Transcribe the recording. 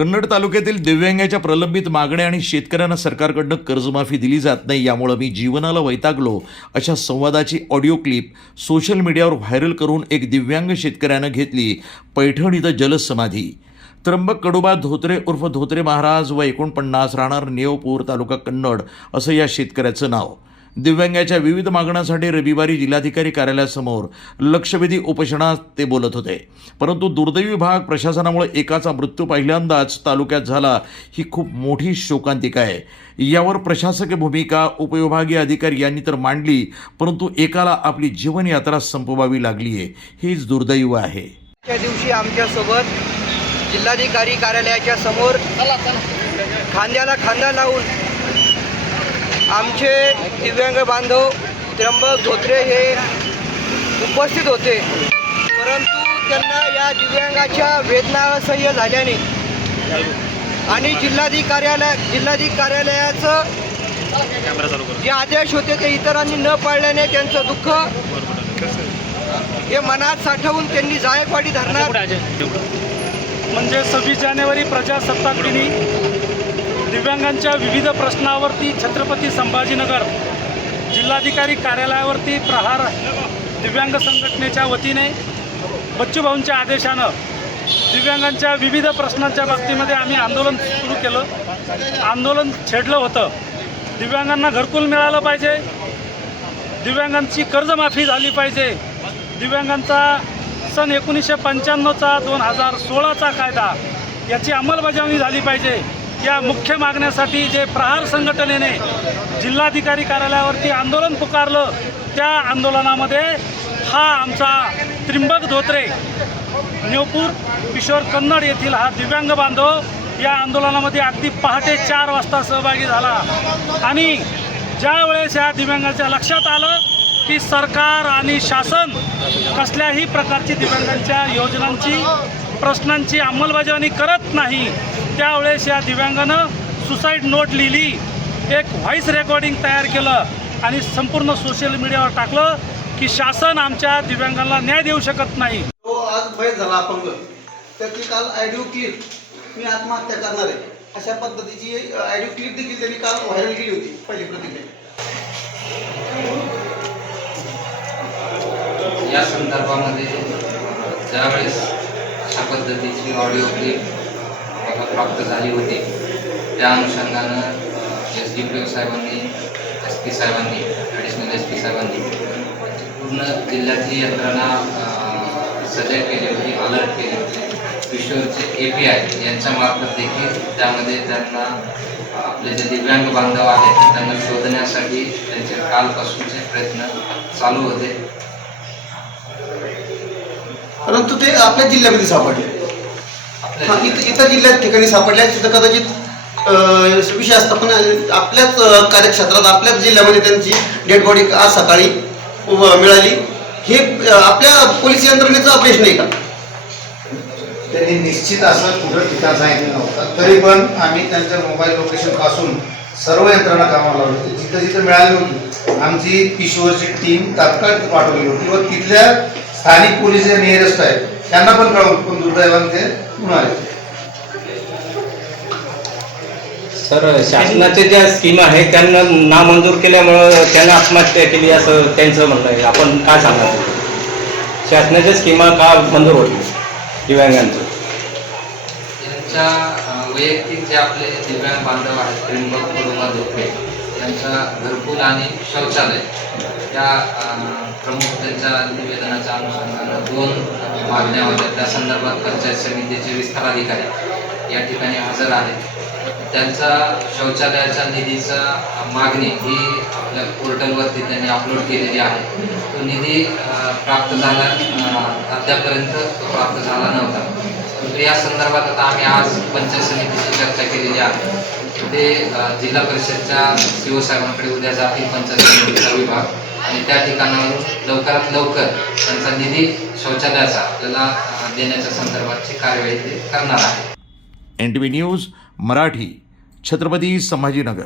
कन्नड तालुक्यातील दिव्यांगाच्या प्रलंबित मागण्या आणि शेतकऱ्यांना सरकारकडून कर्जमाफी दिली जात नाही, यामुळे मी जीवनाला वैतागलो अशा संवादाची ऑडिओ क्लिप सोशल मीडियावर व्हायरल करून एक दिव्यांग शेतकऱ्यानं घेतली पैठण इथं जलसमाधी। त्र्यंबक कडुबा धोत्रे उर्फ धोत्रे महाराज व 49 राहणार नेवपूर तालुका कन्नड असं या शेतकऱ्याचं नाव। दिव्यांगाच्या विविध मागण्यांसाठी रविवारी जिल्हाधिकारी कार्यालयासमोर लक्षवेधी उपोषणात ते बोलत होते, परंतु दुर्दैवी भाग प्रशासनामुळे एकाचा मृत्यू पहिल्यांदाच तालुक्यात झाला ही खूप मोठी शोकांतिका आहे। यावर प्रशासकीय भूमिका उपविभागीय अधिकारी यांनी तर मांडली, परंतु एकाला आपली जीवनयात्रा संपवावी लागली आहे, हीच दुर्दैव आहे। त्या दिवशी आमच्यासोबत जिल्हाधिकारी कार्यालयाच्या समोर खांद्याला खांदा लावून आमचे दिव्यांग बांधव त्र्यंबक धोत्रे हे उपस्थित होते, परंतु त्यांना या दिव्यांगाच्या वेदना असह्य झाल्याने आणि जिल्हाधिकारी कार्यालयाचं जे आदेश होते ते इतरांनी न पाळल्याने त्यांचं दुःख हे मनात साठवून त्यांनी जायकवाडी धरणार म्हणजे 26 जानेवारी प्रजासत्ताक दिनी दिव्यांगांच्या विविध प्रश्नावरती छत्रपती संभाजीनगर जिल्हाधिकारी कार्यालयावरती प्रहार दिव्यांग संघटनेच्या वतीने बच्चूभाऊंच्या आदेशानं दिव्यांगांच्या विविध प्रश्नांच्या बाबतीमध्ये आम्ही आंदोलन सुरू केलं। आंदोलन छेडलं होतं। दिव्यांगांना घरकुल मिळालं पाहिजे, दिव्यांगांची कर्जमाफी झाली पाहिजे, दिव्यांगांचा सन 1995चा 2016चा कायदा याची अंमलबजावणी झाली पाहिजे। या मुख्य मागण्यासाठी जे प्रहार संघटनेने जिल्हाधिकारी कार्यालयावरती आंदोलन पुकारलं, त्या आंदोलनामध्ये हा आमचा त्र्यंबक धोत्रे नेवपूर किशोर कन्नड येथील हा दिव्यांग बांधव या आंदोलनामध्ये अगदी पहाटे 4 वाजता सहभागी झाला। आणि ज्या वेळेस या दिव्यांगाच्या लक्षात आलं की सरकार आणि शासन कसल्याही प्रकारची दिव्यांगांच्या योजनांची प्रश्नांची अंमलबजावणी करत नाही, त्यावेळेस या दिव्यांगानं सुसाईड नोट लिहिली, एक व्हॉइस रेकॉर्डिंग तयार केलं आणि संपूर्ण सोशल मीडियावर टाकलं की शासन आमच्या दिव्यांगांना न्याय देऊ शकत नाही। तो आज बैल झाला अपंग, त्याची काल ऑडिओ क्लिप मी आत्महत्या करणार आहे अशा पद्धतीची ऑडिओ क्लिप देखील त्यांनी काल व्हायरल केली होती पहिली प्रतिक्रिया। या संदर्भामध्ये ज्यावेळेस अशा पद्धतीची ऑडिओ क्लिप मला प्राप्त झाली होती, त्या अनुषंगानं SDPO साहेबांनी, SP साहेबांनी, ॲडिशनल SP साहेबांनी पूर्ण जिल्ह्याची यंत्रणा सजग केली होती, अलर्ट केली होती। किशोरचे API यांच्यामार्फत देखील त्यामध्ये त्यांना आपले जे दिव्यांग बांधव आहेत त्यांना शोधण्यासाठी त्यांचे कालपासूनचे प्रयत्न चालू होते, परंतु ते आपल्या जिल्ह्यामध्ये सापडले। इतर जिल्ह्यात ठिकाणी सापडल्या सुद्धा कदाचित विषय असता, पण आपल्याच कार्यक्षेत्रात आपल्याच जिल्ह्यामध्ये त्यांची डेड बॉडी आज सकाळी मिळाली। हे आपल्या पोलीस यंत्रणेचा प्रश्न आहे का? त्यांनी निश्चित असं कुठं ठिकाण सांगितलं नव्हतं, तरी पण आम्ही त्यांच्या मोबाईल लोकेशन पासून सर्व यंत्रणा कामाला लावली होती। जिथं जिथं मिळाली होती आमची किशोरची टीम तात्काळ पाठवली होती व तिथल्या स्थानिक पोलीस जे नियरेस्ट आहेत त्यांना पण कळवून, पण दुर्दैवाने ते मिळाले। सर, शासनाच्या ज्या स्कीम आहेत त्यांना नामंजूर केल्यामुळं त्यांना आत्महत्या केली असं त्यांचं म्हणणं आहे, आपण काय सांगणार? शासनाच्या स्कीमा का मंजूर होती दिव्यांगांचं? त्यांच्या वैयक्तिक जे आपले दिव्यांग बांधव आहेत त्र्यंबक कडुबा धोत्रे यांच्या घरकुल आणि शौचालय या प्रमुख त्यांच्या निवेदनाच्या अनुषंगानं 2 मागण्या होत्या। त्या संदर्भात पंचायत समितीचे विस्तार अधिकारी या ठिकाणी हजर आहेत। त्यांचा शौचालयाच्या निधीचा मागणी ही आपल्या पोर्टलवरती त्यांनी अपलोड केलेली आहे। तो निधी प्राप्त झाला अद्यापर्यंत प्राप्त झाला नव्हता, परंतु या संदर्भात आता आम्ही आज पंचायत समितीची चर्चा केलेली आहे। ते जिल्हा परिषदच्या CO साहेबांकडे उद्या जातील पंचायत समितीचा विभाग आणि त्या ठिकाणावरून लवकरात लवकर त्यांचा निधी शौचालयाचा आपल्याला देण्याच्या संदर्भातची कार्यवाही ते करणार आहे। NTV news Marathi, Chhatrapati Sambhajinagar.